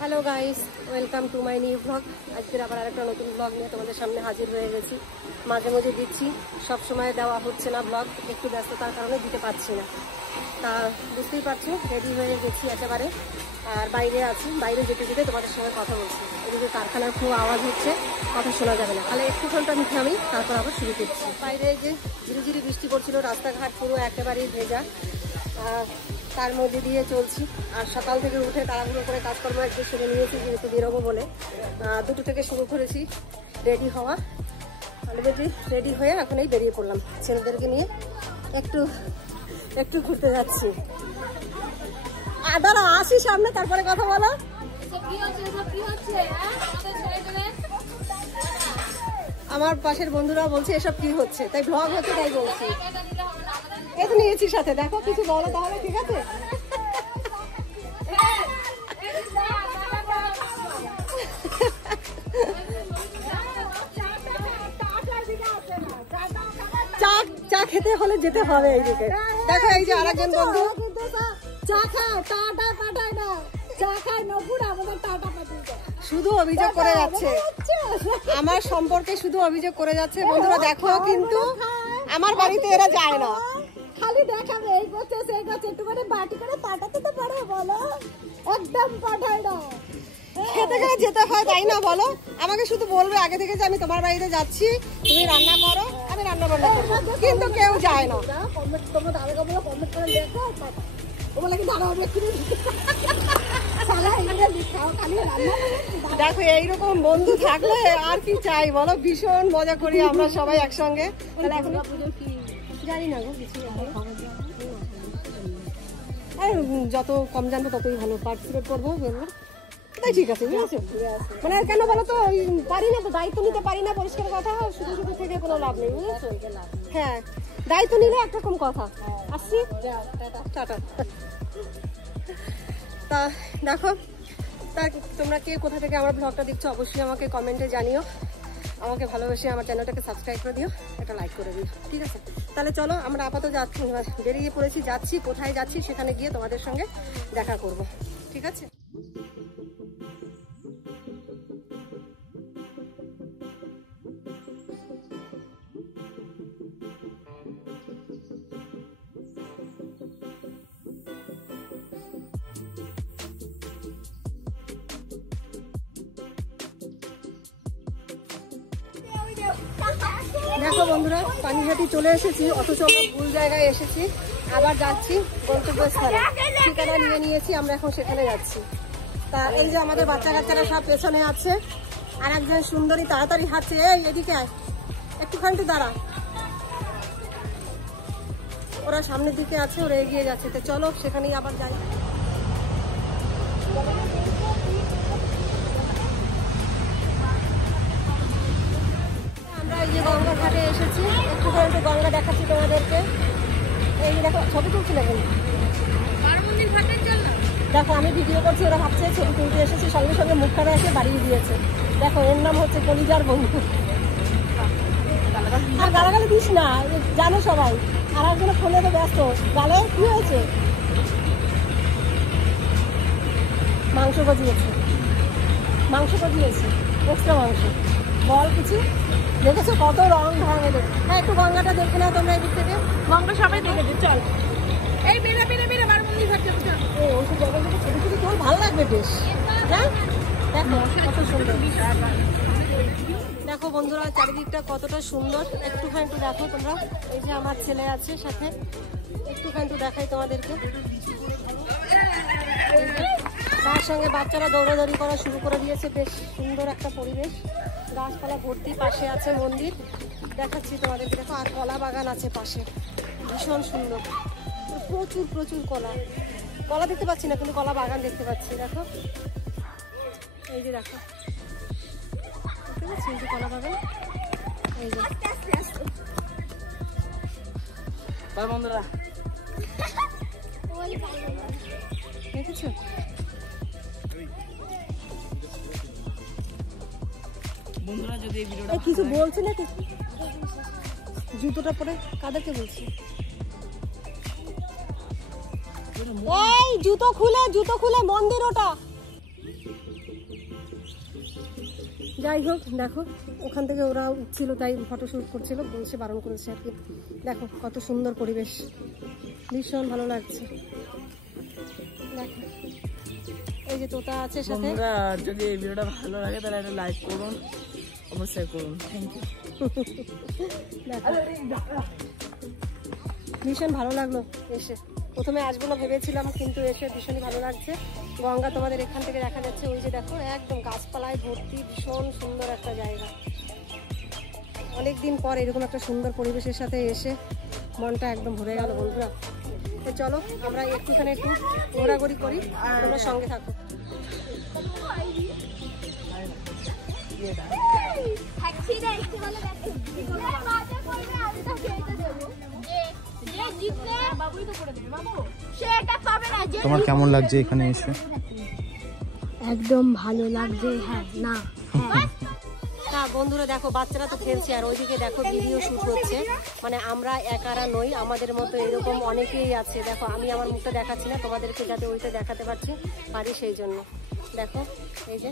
Hello guys, welcome to my new blog. আজকের আবার আরেকটা নতুন ব্লগ নিয়ে তোমাদের সামনে হাজির হয়ে গেছি। মাঝে মাঝে দিচ্ছি, সব সময় দেওয়া হচ্ছে না ব্লগ, একটু ব্যস্ততার কারণে দিতে পারছি না। তা বুঝতেই পারছো, রেডি হয়ে গেছি একেবারে, আর বাইরে আছি। বাইরে যেতে যেতে তোমাদের সঙ্গে কথা বলছি। এদিকে কারখানার খুব আওয়াজ হচ্ছে, কথা শোনা যাবে না, তাহলে একটুখানটা আমি থামি, তারপর আবার শুরু করছি। বাইরে যে ধীরে ধীরে বৃষ্টি পড়ছিল, রাস্তাঘাট পুরো একেবারেই ভেজা, তার মধ্যে দিয়ে চলছি। আর সকাল থেকে উঠে তাড়াহুড়ো করে কাজকর্ম একটু সেরে নিয়েছি, যেহেতু বেরোবো বলে 2টো থেকে শুরু করেছি রেডি হওয়া। অলরেডি রেডি হয়ে এখন এই বেরিয়ে পড়লাম ছেলেদেরকে নিয়ে, একটু একটু ঘুরতে যাচ্ছি। দাঁড়া, আসি সামনে, তারপরে কথা বলো। আমার পাশের বন্ধুরা বলছে এসব কি হচ্ছে, তাই ব্লগ হচ্ছে তাই বলছি। এই তো নিয়েছি সাথে, দেখো কিছু বলো তাহলে, ঠিক আছে? চা খেতে হলে যেতে হবে এইদিকে। দেখো এই যে আরেকজন বন্ধু শুধু অভিযোগ করে যাচ্ছে, আমার সম্পর্কে শুধু অভিযোগ করে যাচ্ছে। বন্ধুরা দেখো, কিন্তু আমার বাড়িতে এরা যায় না, খালি দেখাবে এই করছে সেই করছে, একটু করে বাটি করে পাঠাতে তো পারে, বলো একদম পাঠায় না। খেতে গেলে যেতে হয়, তাই না বলো? আমাকে শুধু বলবে আগে থেকে যে আমি তোমার বাড়িতে যাচ্ছি, তুমি রান্না করো, আমি রান্না বান্না করবো, কিন্তু কেউ যায় না। তোমার দাদাকে বলো কমেন্ট করে দেখো, ও বলে কি দাদা হবে কি দেখো এইরকম বন্ধু থাকলে আর কি চাই বলো, ভীষণ মজা করি আমরা সবাই একসঙ্গে। জানি না গো কিছু, যত কম জানবো ততই ভালো, পার্টিসিপেট করবো বলবো, তাই ঠিক আছে, বুঝেছো? মানে কেন বলো তো, পারি না তো, দায়িত্ব নিতে পারি না, পরিষ্কার কথা, শুধু শুধু থেকে কোনো লাভ নেই, বুঝেছো? হ্যাঁ, দায়িত্ব নিলে একরকম কথা। আসছি, টাটা। তা দেখো, তোমরা কে কোথা থেকে আমার ব্লগটা দেখছো অবশ্যই আমাকে কমেন্টে জানিও। আমাকে ভালোবেসে আমার চ্যানেলটাকে সাবস্ক্রাইব করে দিও, একটা লাইক করে দিও, ঠিক আছে? তাহলে চলো, আমরা আপাতত বেরিয়ে পড়েছি, যাচ্ছি। কোথায় যাচ্ছি সেখানে গিয়ে তোমাদের সঙ্গে দেখা করব, ঠিক আছে? দেখো বন্ধুরা, পানিহাটি চলে এসেছি, অথচ আমরা ভুল জায়গায় এসেছি। আবার যাচ্ছি গন্তব্যস্থলে, ঠিকানা নিয়ে নিয়েছি, আমরা এখন সেখানে যাচ্ছি। তা এই যে আমাদের বাচ্চা কাচ্চারা সব পেছনে আছে, আর একজন সুন্দরী তাড়াতাড়ি হাঁটছে। এই এদিকে আয়, একটুখানি দাঁড়া। ওরা সামনের দিকে আছে, ওরা এগিয়ে যাচ্ছে, তো চলো সেখানেই আবার যাই। আমরা এই যে গঙ্গার ঘাটে এসেছি, একটু গঙ্গা দেখাচ্ছি তোমাদেরকে। এই দেখো, ছবি তুলছি না কিন্তু, দেখো আমি ভিডিও করছি, ওরা ভাবছে ছবি তুলতে এসেছি, সঙ্গে সঙ্গে মুখখানা এসে বাড়িয়ে দিয়েছে। দেখো, এর নাম হচ্ছে কলিজার বন্ধু। আর গালাগালি দিস না, জানো সবাই, আর একজনে ফোনে তো ব্যস্ত। গালে কি হয়েছে? মাংস গজিয়েছে, এক্সট্রা মাংস। বল কিছু, দেখেছো কত রং ঢং এদের। হ্যাঁ, একটু গঙ্গাটা দেখে নাও তোমরা এদিক থেকে। গঙ্গা সবাই দেখেছে, চল এই বেড়ে বারমন্দি ঘাটে চল। ওইসব জায়গায় ছবি ছবি তোর ভালো লাগবে বেশ। হ্যাঁ দেখো কত সুন্দর। দেখো বন্ধুরা, চারিদিকটা কতটা সুন্দর, একটু দেখো তোমরা। এই যে আমার ছেলে আছে সাথে, একটু দেখাই তোমাদেরকে। তার সঙ্গে বাচ্চারা দৌড়াদৌড়ি করা শুরু করে দিয়েছে, বেশ সুন্দর একটা পরিবেশ, গাছপালা ভর্তি, পাশে আছে মন্দির, দেখাচ্ছি তোমাদেরকে। দেখো, আর কলা বাগান আছে পাশে, ভীষণ সুন্দর, প্রচুর কলা দেখতে পাচ্ছি না, কিন্তু কলা বাগান দেখতে পাচ্ছি। দেখো এই যে, দেখো দেখতে পাচ্ছি, এই যে কলা বাগান, এই যে বন্ধুরা দেখেছো? বন্ধুরা যদি এই ভিডিওটা কিছু বলছে না, জুতোটা পরে কাদেরকে বলছি? এই জুতো খুলে মন্দির ওটা যাই হোক দেখো, ওখান থেকে ওরা উঠছিল তাই ফটোশ্যুট করছিল, বলছে বারণ করেছে আর কি। দেখো কত সুন্দর পরিবেশ, ভীষণ ভালো লাগছে। দেখো এই যে তোতা আছে সাথে। যদি এই ভিডিওটা ভালো লাগে তাহলে একটা লাইক করুন, অবশ্যই করুন। Thank you. দেখো ভীষণ ভালো লাগলো এসে। প্রথমে আসবো না ভেবেছিলাম, কিন্তু এসে ভীষণই ভালো লাগছে। গঙ্গা তোমাদের এখান থেকে দেখা যাচ্ছে, ওই যে দেখো একদম গাছপালায় ভর্তি, ভীষণ সুন্দর একটা জায়গা। অনেকদিন পর এরকম একটা সুন্দর পরিবেশের সাথে এসে মনটা একদম ভরে গেল বন্ধুরা। তো চলো আমরা একটুখানি একটু ঘোরাঘুরি করি, তোমরা সঙ্গে থাকো। তোমার কেমন লাগছে এখানে এসে? একদম ভালো লাগছে। হ্যাঁ না তা বন্ধুরা দেখো, বাচ্চারা তো খেলছে আর ওইদিকে দেখো ভিডিও শুট হচ্ছে। মানে আমরা একারা নই, আমাদের মতো এরকম অনেকেই আছে। দেখো আমি আমার মুখটা দেখাচ্ছি না তোমাদেরকে, যাতে ওইটা দেখাতে পারি সেই জন্য। দেখো এই যে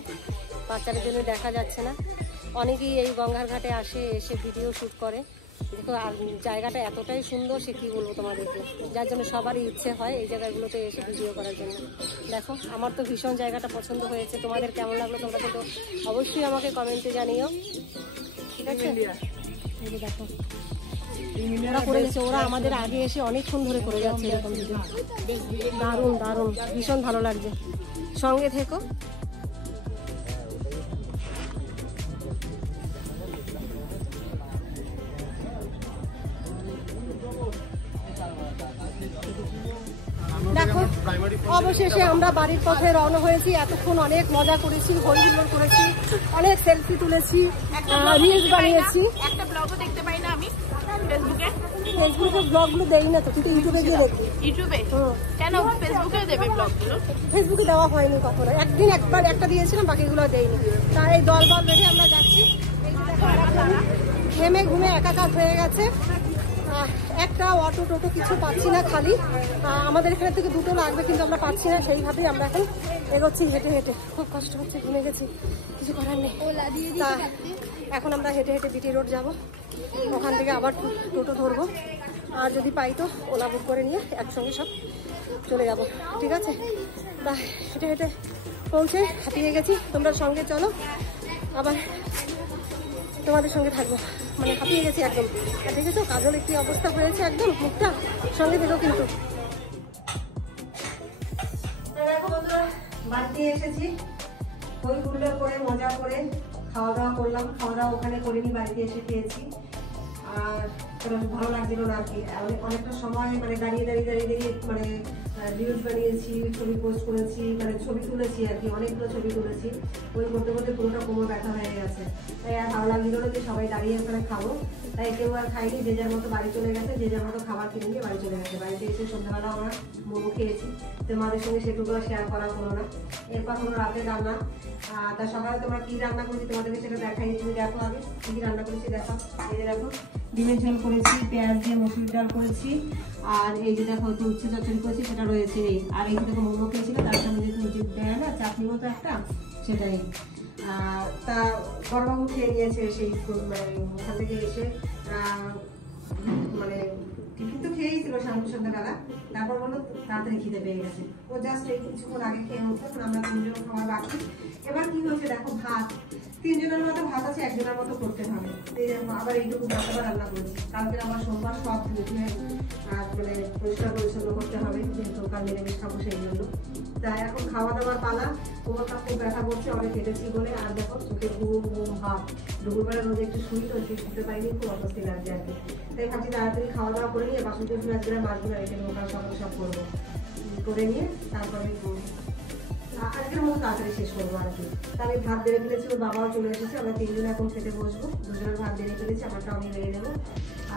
বাচ্চাদের জন্য দেখা যাচ্ছে না, অনেকেই এই গঙ্গার ঘাটে আসে, এসে ভিডিও শুট করে। দেখো আর জায়গাটা এতটাই সুন্দর, সে কি বলবো তোমাদেরকে, যার জন্য সবারই ইচ্ছে হয় এই জায়গাগুলোতে এসে ভিডিও করার জন্য। দেখো আমার তো ভীষণ জায়গাটা পছন্দ হয়েছে, তোমাদের কেমন লাগলো তোমরা কিন্তু অবশ্যই আমাকে কমেন্টে জানিও, ঠিক আছে? এই যে দেখো ওরা করে গেছে, ওরা আমাদের আগে এসে অনেকক্ষণ ধরে করে যাচ্ছে এরকম ভিডিও। দারুণ দারুণ, ভীষণ ভালো লাগছে, সঙ্গে থেকো। দেখো অবশেষে আমরা বাড়ির পথে রওনা হয়েছি। এতক্ষণ অনেক মজা করেছি, হইহুল্লোড় করেছি, অনেক সেলফি তুলেছি, রিলস বানিয়েছি। একটা ব্লগও দেখতে পাই না আমি ফেসবুকে। ফেসবুকে ব্লগগুলো দেই না তো, তুই তো ইউটিউবে গিয়ে দেখবি। ইউটিউবে কেন ফেসবুকে দেবে ব্লগগুলো? ফেসবুকে দেওয়া হয়নি কখনো, একবার একটা দিয়েছিলাম, বাকিগুলো দেয়নি। তাই এই দল বেঁধে আমরা যাচ্ছি। ঘেমে ঘুমে একাকার হয়ে গেছে, একটা অটো টোটো কিছু পাচ্ছি না, খালি আমাদের এখানে থেকে দুটো লাগবে কিন্তু আমরা পাচ্ছি না। সেইভাবেই আমরা এখন এগোচ্ছি হেঁটে হেঁটে, খুব কষ্ট হচ্ছে, ঘুমে গেছি, কিছু করার নেই। তা এখন আমরা হেঁটে হেঁটে বিটি রোড যাব, ওখান থেকে আবার টোটো ধরবো, আর যদি পাই তো ওলা বুক করে নিয়ে একসঙ্গে সব চলে যাব, ঠিক আছে? তা হেঁটে হেঁটে পৌঁছে হাঁপিয়ে গেছি, তোমরা সঙ্গে চলো, আবার তোমাদের সঙ্গে থাকবো। মানে হাঁপিয়ে গেছি একদম। আর দেখেছো কাজলের কি অবস্থা হয়েছে একদম মুখটা, সঙ্গে থেকো কিন্তু। দেখো বন্ধুরা বাড়িতে এসেছি, হই হুল্লোড় করে মজা করে খাওয়া দাওয়া করলাম। খাওয়া দাওয়া ওখানে করিনি, বাড়িতে এসে খেয়েছি। আর ভালো লাগছিল না আর কি, অনেকটা সময় মানে দাঁড়িয়ে মানে রিলস বানিয়েছি, ছবি পোস্ট করেছি, মানে ছবি তুলেছি আর কি, অনেকগুলো ছবি তুলেছি। ওই করতে করতে পুরোটা কোমর ব্যথা হয়ে গেছে, তাই আর ভালো লাগছিল না যে সবাই দাঁড়িয়ে ওখানে খাবো। তাই কেউ আর খাইনি, যে যার মতো বাড়ি চলে গেছে, যে যার মতো খাবার কিনে নিয়ে বাড়ি চলে গেছে। বাড়িতে এসে সন্ধ্যাবেলা আমরা মোমো খেয়েছি, তোমাদের সঙ্গে সেটুকু শেয়ার করা হলো না। এরপর হলো রাতে রান্না। তার সকালে তোমরা কি রান্না করেছি তোমাদেরকে সেটা দেখাই, তুমি দেখো আগে কি কি রান্না করেছি দেখো। এই যে দেখো ডিমের ঝোল করেছি, পেঁয়াজ দিয়ে মসুর ডাল করেছি, আর এই যে দেখো উচ্ছে চচ্চড়ি করেছি, সেটা রয়েছে। এই আর এই দেখো মোমো খেয়েছিল, তার সঙ্গে যে দেয় না চাটনি মতো একটা, সেটাই। তা বড়বাবু খেয়ে নিয়েছে সেই, মানে ওখান থেকে এসে মানে টিফিন তো খেয়েই ছিল সন্ধ্যাবেলা, তারপর বললো তাড়াতাড়ি খিদে পেয়ে গেছে। ও জাস্ট এই কিছুক্ষণ আগে খেয়ে উঠছে, আমরা তিনজন খাওয়া বাকি। এবার কি হচ্ছে দেখো, ভাত তিনজনের মতো ভাত আছে, একজনের মতো করতে হবে। আবার এইটুকু ভাত আবার রান্না করেছি, কালকে আবার সোমবার সব ধুয়ে আর মানে পরিষ্কার পরিচ্ছন্ন করতে হবে, যেহেতু কাল নিরামিষ খাবো সেই জন্য। তাই এখন খাওয়া দাওয়ার পালা। কোমরটা খুব ব্যথা করছে, অনেক কেটেছি বলে। আর দেখো চোখে ঘুম ঘুম ভাব, দুপুরবেলা রোদে একটু শুই তো, একটু শুতে পারিনি, খুব অস্বস্তি লাগছে আর কি। তাই ভাবছি তাড়াতাড়ি খাওয়া দাওয়া করে নিয়ে বাসন টেবিল আজকে মাছগুলো রেখে দেবো, কাল সকালে সব করবো, করে নিয়ে তারপরে আজকের মতো তাড়াতাড়ি শেষ করবো আর কি। তা আমি ভাত বেড়ে ফেলেছি, ওর বাবাও চলে এসেছে, আমরা তিনজনে এখন খেতে বসবো। দুজনের ভাত বেড়ে ফেলেছি, আমারটা আমি বেড়ে দেবো।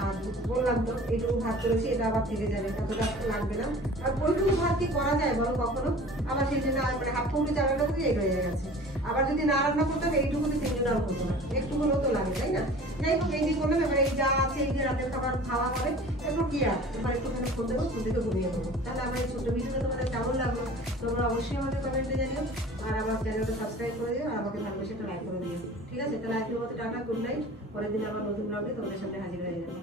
আর বললাম তো এইটুকু ভাত করেছি, এটা আবার থেকে যাবে, এতটা লাগবে না। আর ওইটুকু ভাত কি করা যায় বলো কখনো? আবার সেই জন্য মানে হাফ কৌটি চালানো দিয়ে এই রয়ে গেছে। আবার যদি না রান্না করতাম এইটুকুতে তিনজন আর করতো না, একটু হলেও তো লাগে, তাই না? যাই হোক, এই যে করলাম, এবার এই যা আছে এই যে রাতের খাবার খাওয়া হবে, এরপর কি আর এবার একটুখানি ফোন দেবো, ফোন থেকে ঘুমিয়ে পড়বো। তাহলে আমার এই ছোটো ভিডিওটা তোমাদের কেমন লাগলো তোমরা অবশ্যই আমাদের কমেন্টে জানিও। আর আমার চ্যানেলটা সাবস্ক্রাইব করে দিও, আর আমাকে ভালোবেসে একটা লাইক করে দিও। ঠিক আছে, তাহলে আজকের মতো টাটা, গুড নাইট। পরের দিন আবার নতুন ব্লগে তোমাদের সামনে হাজির হয়ে যাবে।